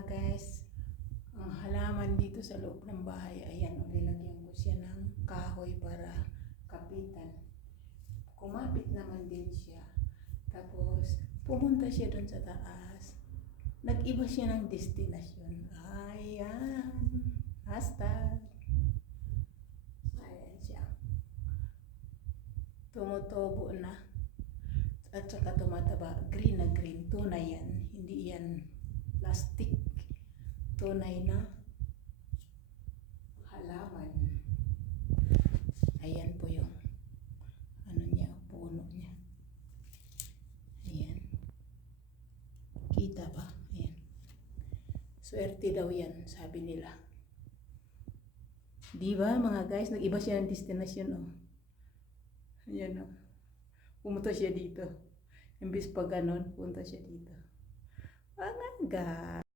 mga guys, ang halaman dito sa loob ng bahay, ayan, nilagyan ko siya ng kahoy para kapitan. Kumapit naman din siya. Tapos, pumunta siya doon sa taas. Nag-iba siya ng destinasyon. Ayan. Hashtag. Ayan siya. Tumutubo na. At saka tumataba. Green na green. Tunay yan. Hindi yan plastic. Tunay na halaman. Ayan po yung ano niya, puno niya. Ayan. Kita ba? Ayan. Swerte daw yan, sabi nila. Diba mga guys, nag-iba siya ng destinasyon, oh. Ayan, oh. Pumunta siya dito. Imbis pa ganon, punta siya dito. Mga guys.